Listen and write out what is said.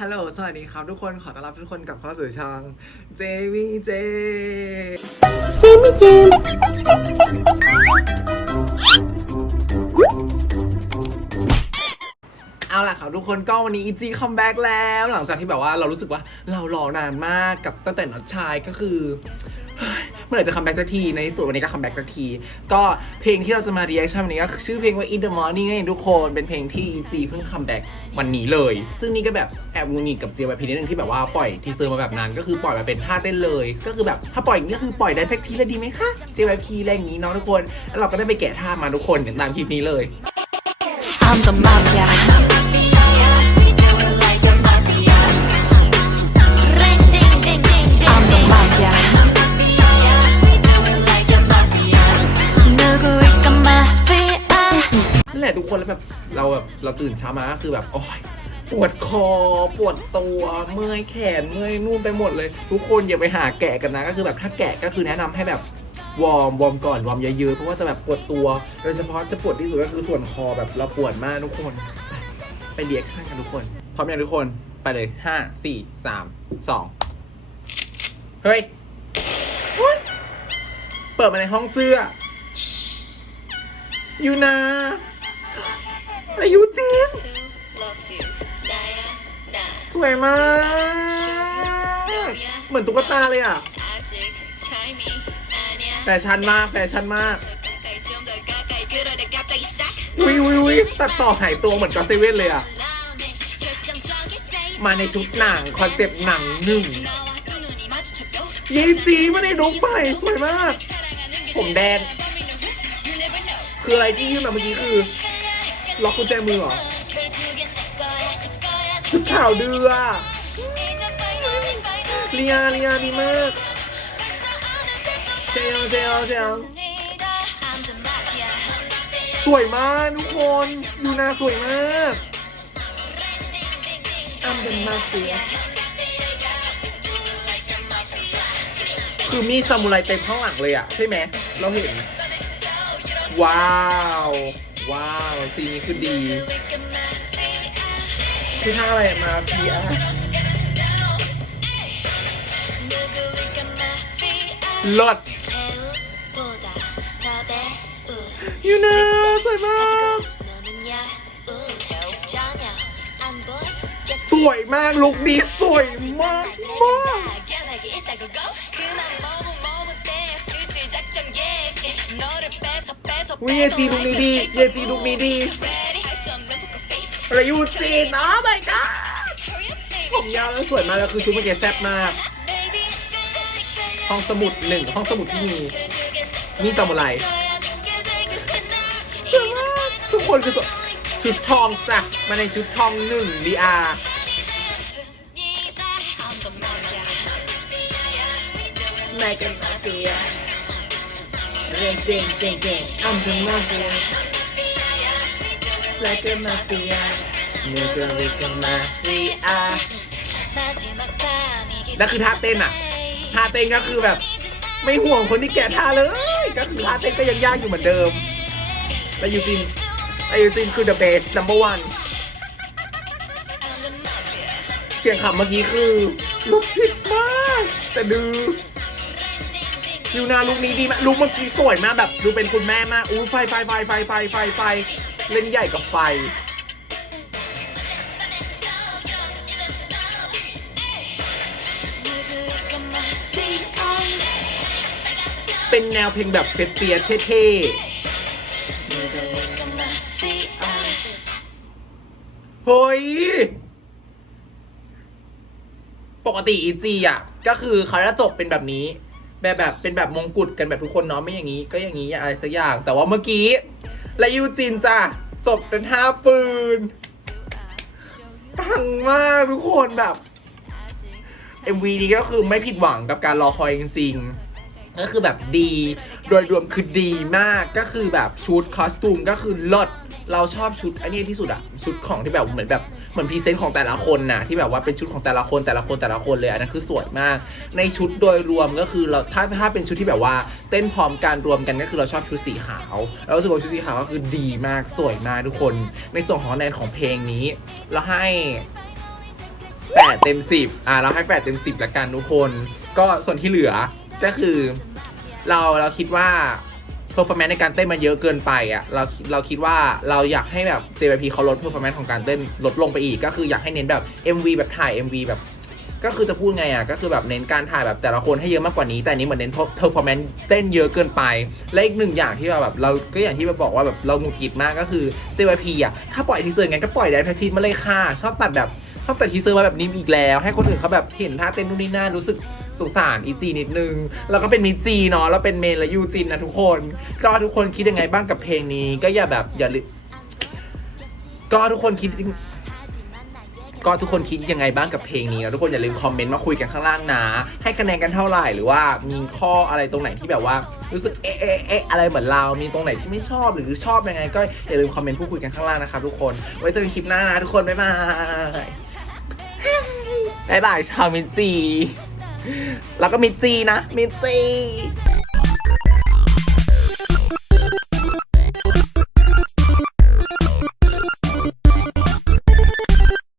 ฮัลโหล สวัสดีครับทุกคน ขอต้อนรับทุกคนกลับเข้าสู่ช่อง JVJ Jimmy Jim เอาล่ะครับทุกคนก็วันนี้อีจีคัมแบ็กแล้ว หลังจากที่แบบว่าเรารู้สึกว่าเรารอนานมากกับตั้งแต่น็อตชายก็คือ เมื่อไหร่จะคัมแบ็กสักที ในที่สุดวันนี้ก็คัมแบ็กสักที ก็เพลงที่เราจะมา r ี a c ชั่นวันนี้ก็ชื่อเพลงว่า In the Morning นั่นเองทุกคน เป็นเพลงที่อีจีเพิ่งคัมแบ็กวันนี้เลย ซึ่งนี่ก็แบบแอบงุนงิดกับเจียแบบพีนิดนึงที่แบบว่าปล่อยทีเซอร์มาแบบนั้น ก็คือปล่อยมาเป็นท่าเต้นเลย ก็คือแบบถ้าปล่อยอย่างนี้ก็คือปล่อยได้แพ็กทีเลยดีไหมคะเจียแบบพีอะไรอย่างนี้เนาะทุกคนแล้วเราก็ได้ไปแกะท่ามาทุกคนตามคลิปนี้เลย I'm the mafia เราตื่นเช้ามาก็คือแบบโอ้ยปวดคอปวดตัวเมื่อยแขนเมื่อยนู่นไปหมดเลย ทุกคนอย่าไปหาแกะกันนะก็คือแบบถ้าแกะก็คือแนะนำให้แบบวอร์มวอร์มก่อนวอร์มเยอะๆเพราะว่าจะแบบปวดตัว โดยเฉพาะจะปวดที่สุดก็คือส่วนคอแบบเราปวดมากทุกคน ไปเรียกชั่นกันทุกคน พร้อมยังทุกคนไปเลยห้าสี่สามสองเฮ้ยโอ๊ยเปิดมาในห้องเสื้อยูนา และยูจินสวยมาก เหมือนตุ๊กตาเลยอะ แฟชั่นมาก แฟชั่นมากวิววิววิตัดต่อหายตัวเหมือนก็เซเว่นเลยอะ มาในชุดหนัง คอนเซปต์หนังหนึ่งเยจีมาในลุกใหม่สวยมาก ผมแดง คืออะไรที่ยื่นมาเมื่อกี้คือ ล็อกกุญแจมือเหรอชุดขาวเดือเลียเลียดีมากเจลเจลเจลสวยมากทุกคนยูนาสวยมากอัมเป็นมาเฟียคือมีซามูไรเต็มข้างหลังเลยอะใช่ไหมเราเห็น ว้าว ว้าวซีนนี้คือดี คือท่าอะไรมาเฟียเลิศยูนาสวยมาก สวยมากลุคนี้สวยมากมาก วิเยจีลุคนี้ดีเยจีลุคนี้ดีระยูจีนอ๋อ my god ผมยาวแล้วสวยมากแล้วคือชุดเมื่อกี้แซ่บมาก ห้องสมุดหนึ่งห้องสมุดที่มีมีซามูไรสวยทุกคนคือชุดทองจ้ะมาในชุดทองหนึ่งดีอาแม่กันมาเฟีย เร่งเจงเจงเจงอ้ำกันมาเฟียแลกกันมาเฟียเนื้อกันเรียกกันมาเฟียแล้วคือท่าเต้นอะท่าเต้นก็คือแบบ ไม่ห่วงคนที่แกะท่าเลย ก็คือท่าเต้นก็ยังยากอยู่เหมือนเดิมแล้วยูจินแล้วยูจินคือ the best number one เสียงขับเมื่อกี้คือลุกชิดมาก แต่ดื้ อยูนาลุกนี้ดีมากลุกเมื่อกี้สวยมากแบบดูเป็นคุณแม่มากอู้ไฟไฟไฟไฟไฟไฟไฟเล่นใหญ่กับไฟ เป็นแนวเพลงแบบเฟียเท่ๆเฮ้ยปกติอีจีอะ ก็คือเขาจะจบเป็นแบบนี้ แบบแบบเป็นแบบมงกุฎกันแบบทุกคนเนาะไม่อย่างนี้ ก็อย่างนี้อะไรสักอย่าง แต่ว่าเมื่อกี้ และยูจินจ้ะจบเป็นท่าปืนปังมากทุกคนแบบ MV นี้ก็คือไม่ผิดหวังกับการรอคอยจริงๆ ก็คือแบบดี โดยรวมคือดีมากก็คือแบบชุดคอสตูมก็คือลิศเราชอบชุดอันนี้ที่สุดอะชุดของที่แบบเหมือนแบบ เหมือนพรีเซนต์ของแต่ละคนน่ะที่แบบว่าเป็นชุดของแต่ละคนแต่ละคนแต่ละคนเลยอันนั้นคือสวยมาก ในชุดโดยรวมก็คือเราถ้าถ้าเป็นชุดที่แบบว่าเต้นพร้อมกันรวมกันก็คือเราชอบชุดสีขาวเรารู้สึกว่าชุดสีขาวก็คือดีมากสวยมากทุกคน ในส่วนของคะแนนของเพลงนี้เราให้แปดเต็มสิบอะเราให้แปดเต็มสิบละกันทุกคน ก็ส่วนที่เหลือก็คือ เราเราคิดว่า performance ในการเต้นมันเยอะเกินไปอะเราเราคิดว่าเราอยากให้แบบ JYP เขาลด performance ของการเต้นลดลงไปอีก ก็คืออยากให้เน้นแบบ MV แบบถ่าย MV แบบ ก็คือจะพูดไงอะก็คือแบบเน้นการถ่ายแบบแต่ละคนให้เยอะมากกว่านี้ แต่อันนี้เหมือนเน้น performance เต้นเยอะเกินไป และอีกหนึ่งอย่างที่เราแบบเราก็อย่างที่เราบอกว่าแบบเราหงุดหงิดมากก็คือ JYP อะถ้าปล่อยทีเซอร์งั้นก็ปล่อยได้แพททีมาเลยค่ะชอบตัดแบบชอบตัดทีเซอร์มาแบบนี้อีกแล้ว ให้คนอื่นเขาแบบเห็นท่าเต้นนู่นนี่นั่นรู้สึก สงสารอีจีนิดนึง แล้วก็เป็นมิจีเนาะแล้วเป็นเมนและยูจินนะทุกคนก็ทุกคนคิดยังไงบ้างกับเพลงนี้ ก็อย่าแบบอย่าก็ทุกคนคิดก็ทุกคนคิดยังไงบ้างกับเพลงนี้แล้วทุกคนอย่าลืมคอมเมนต์มาคุยกันข้างล่างนะ ให้คะแนนกันเท่าไหร่หรือว่ามีข้ออะไรตรงไหนที่แบบว่า รู้สึกเอ๊ะเอ๊ะเอ๊ะอะไรเหมือนเรา มีตรงไหนที่ไม่ชอบหรือชอบยังไง ก็อย่าลืมคอมเมนต์พูดคุยกันข้างล่างนะครับทุกคนไว้เจอกันคลิปหน้านะทุกคนบ๊ายบายบ๊ายบายชาวมินจี แล้วก็มีจีนะมีจี